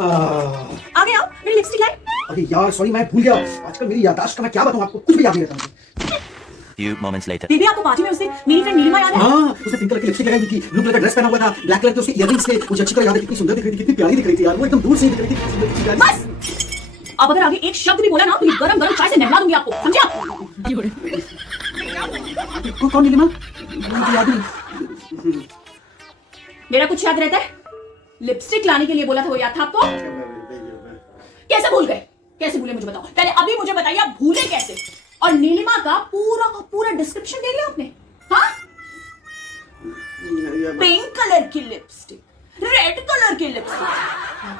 आ गए आप मेरी लिपस्टिक लाई। अरे यार सॉरी, मैं भूल गया। आजकल मेरी याददाश्त का मैं क्या बताऊं आपको, कुछ भी याद नहीं रहता मुझे। Few moments later. बेबी आपको पार्टी में उससे मेरी फ्रेंड नीलिमा याद है? हाँ, उसने पिंक कलर की लिपस्टिक लगाई हुई थी, ब्लू कलर का ड्रेस पहना हुआ था, ब्लैक कलर के उसके इयररिंग्स थे। मुझे अच्छी तरह याद है, कितनी सुंदर दिख रही थी, कितनी प्यारी दिख रही थी यार। वो एकदम दूर से ही दिख रही थी, कितनी सुंदर दिख रही थी। बस अब अगर आगे एक शब्द भी बोला ना तो ये गरम गरम चाय से नहला दूंगी आपको, समझे आप? कौन नीलिमा? मुझे याद नहीं। मेरा कुछ याद रहता है? लिपस्टिक लाने के लिए बोला था, वो याद था आपको? कैसे भूल गए? कैसे भूले मुझे बताओ, पहले अभी मुझे बताइए आप भूले कैसे? और नीलिमा का पूरा डिस्क्रिप्शन दे दिया आपने? हाँ, पिंक कलर की लिपस्टिक, रेड कलर की लिपस्टिक,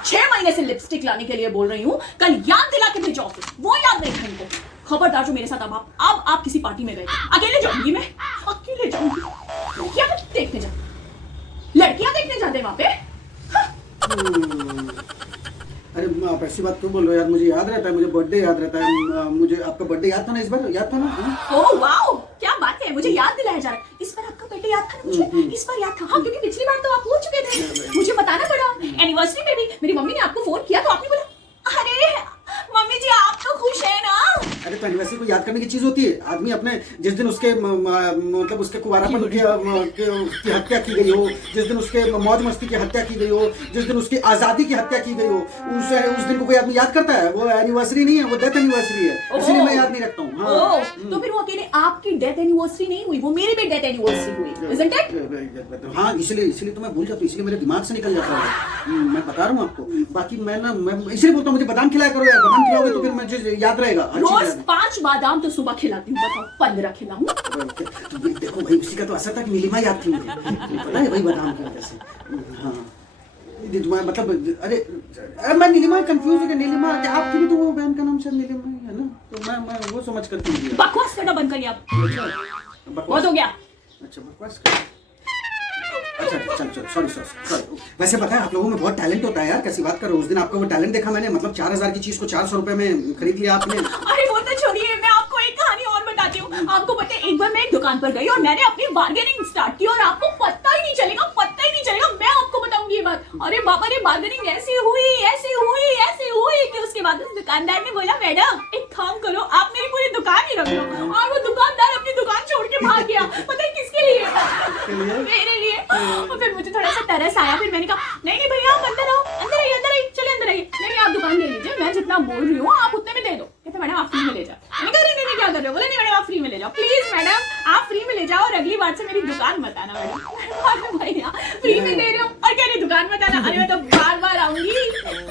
6 महीने से लिपस्टिक लाने के लिए बोल रही हूँ, कल याद दिला के भेजो ऑफिस, वो याद नहीं था इनको। खबरदार जो मेरे साथ अब आप किसी पार्टी में गए, अकेले जाऊंगी मैं, अकेले जाऊंगी। क्या देखने जा, लड़कियां देखने जाते हैं वहां पे? अरे आप ऐसी बात क्यों बोल रहे हो यार? मुझे याद रहता है, मुझे बर्थडे याद रहता है। मुझे आपका बर्थडे याद था ना, इस बार याद था ना? ओह वाओ, क्या बात है, मुझे याद दिलाया जा रहा है। इस बार आपका बर्थडे याद था ना मुझे? इस बार याद था, हाँ, क्योंकि पिछली बार तो आप भूल चुके थे, मुझे बताना पड़ा। एनिवर्सरी में भी मेरी मम्मी ने आपको फोन किया तो आपने बोला अरे मम्मी जी आप तो खुश है ना। अरे तो एनिवर्सरी को याद करने की चीज होती है। आदमी अपने जिस दिन उसके मतलब उसके कुंवारापन की हत्या की गई हो, जिस दिन उसके मौज मस्ती की हत्या की गई हो, जिस दिन उसकी आजादी की हत्या की गई हो, उस दिन को कोई आदमी याद करता है? वो एनिवर्सरी नहीं है, वो डेथ एनिवर्सरी है, इसलिए मैं याद नहीं रखता हूँ। हाँ। तो फिर वो अकेले आपकी डेथ एनिवर्सरी नहीं हुई, वो मेरी भी डेथ एनिवर्सरी हुई, isn't it? हाँ, इसलिए तो मैं भूल जाता हूँ, इसलिए मेरे दिमाग से निकल जाता है। मैं बता रहा हूँ आपको। बाकी मैं इसलिए बोलता हूँ मुझे बादाम खिलाया करो यार, बादाम खिलाओगे तो फिर मुझे याद रहेगा। रोज 5 बादाम तो सुबह खिलाती हूँ, बताओ 15 खिलाऊं? देखो भाई, उसी का तो असर था कि नीलिमा याद थी मुझे, पता है भाई, बादाम की वजह से। हाँ, मतलब अरे मैं नीलिमा कंफ्यूज हो गया। नीलिमा आपकी भी तो वो बहन का नाम शायद नीलिमा ही है ना, तो मैं वो समझ करती हूँ। बकवास करना बंद करिए आप, बहुत हो गया। अच्छा बकवास कर। अच्छा चल सॉरी। वैसे पता है आप लोगों में बहुत टैलेंट होता है यार, कैसी बात कर रहे हो? उस दिन आपका वो टैलेंट देखा मैंने, मतलब 4000 की चीज को 400 रुपए में खरीद लिया आपने। अरे वो तो छोड़िए, मैं आपको एक कहानी और बताती हूँ। आपको पता है एक बार मैं एक दुकान पर गई और मैंने अपनी बार्गेनिंग स्टार्ट की और आपको पता ही नहीं चलेगा, मैं आपको बताऊंगी ये बात। अरे बाबा रे, बार्गेनिंग ऐसी हुई कि उसके बाद उस दुकानदार ने बोला मैडम एक काम करो, आप मेरी पूरी दुकान ही रख लो। और वो दुकानदार अपनी दुकान छोड़ के भाग गया। पता है किसके लिए? मेरे लिए। और फिर मुझे थोड़ा सा तरस आया, फिर मैंने कहा नहीं भैया आप अंदर आओ, अंदर आइए, चलिए अंदर आइए। नहीं आप दुकान ले लीजिए, मैं जितना बोल रही हूँ आप उतने में दे दो। कहते मैडम आप फ्री में ले जाओ। मैंने कहा नहीं क्या कर रहे हो? बोले नहीं मैडम आप फ्री में ले जाओ, प्लीज मैडम आप फ्री में ले जाओ और अगली बार से मेरी दुकान मत आना मैडम। भैया फ्री में दे रहे हो और कह रही दुकान मत आना, अरे मैं तो बार आऊंगी।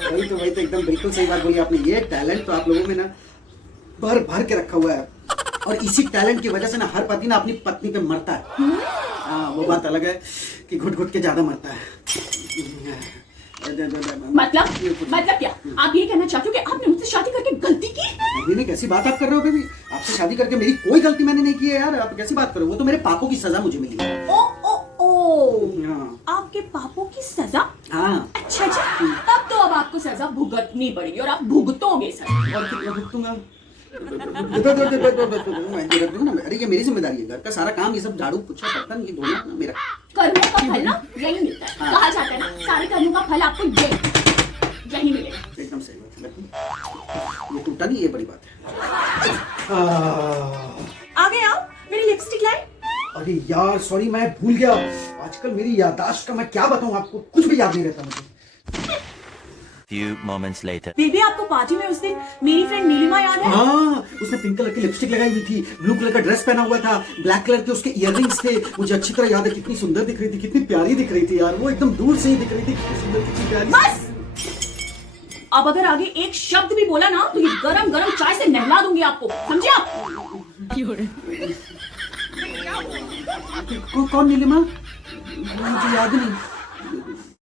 वही तो एकदम बिल्कुल सही बात बोली आपने। ये टैलेंट तो आप लोगों में ना भर के रखा हुआ है, और इसी टैलेंट की वजह से ना हर पति ना अपनी पत्नी पे मरता है। हाँ, वो बात अलग है कि घुट के ज्यादा मरता है। मतलब क्या आप ये कहना चाहते हो कि आपने मुझसे शादी करके गलती की? नहीं, कैसी बात आप कर रहे हो बेबी? आपसे शादी करके मेरी कोई गलती मैंने नहीं की है यार, आप कैसी बात कर रहे हो? वो तो मेरे पापों की सजा मुझे मिली है। हाँ। आपके पापों की सजा? हाँ। अच्छा तब तो अब आपको सजा भुगतनी पड़ेगी और आप भुगतोगे सजा। और कितना भुगतूंगा? अरे ये मेरी जिम्मेदारी है, घर का सारा काम, ये सब झाड़ू पोछा बर्तन ये धोना मेरा। कर्मों का फल ना यही मिलता है। कहा जाता है ना सारे कर्मों का फल आपको यही मिलेगा। एकदम सही बात है, ये टूटा नहीं, ये बड़ी बात है। आ गए आप मेरी लिपस्टिक लाई। अरे यार सॉरी, मैं भूल गया। आजकल मेरी याददाश्त का मैं क्या बताऊं आपको, कुछ भी याद नहीं रहता मुझे। Few moments later. बेबी आपको पार्टी में उस दिन मेरी फ्रेंड नीलिमा याद है? हाँ, उसने पिंक कलर की लिपस्टिक लगाई हुई थी, ब्लू कलर का ड्रेस पहना हुआ था, ब्लैक कलर के उसके इयररिंग्स थे। मुझे अच्छी तरह याद है, कितनी सुंदर दिख रही थी, कितनी प्यारी दिख रही थी यार। वो एकदम दूर से ही दिख रही थी, कितनी सुंदर, कितनी प्यारी। बस अब अगर आगे एक शब्द भी बोला ना तो ये गरम गरम चाय से नहला दूंगी आपको, समझे आप? कौन नीलिमा? मुझे याद नहीं।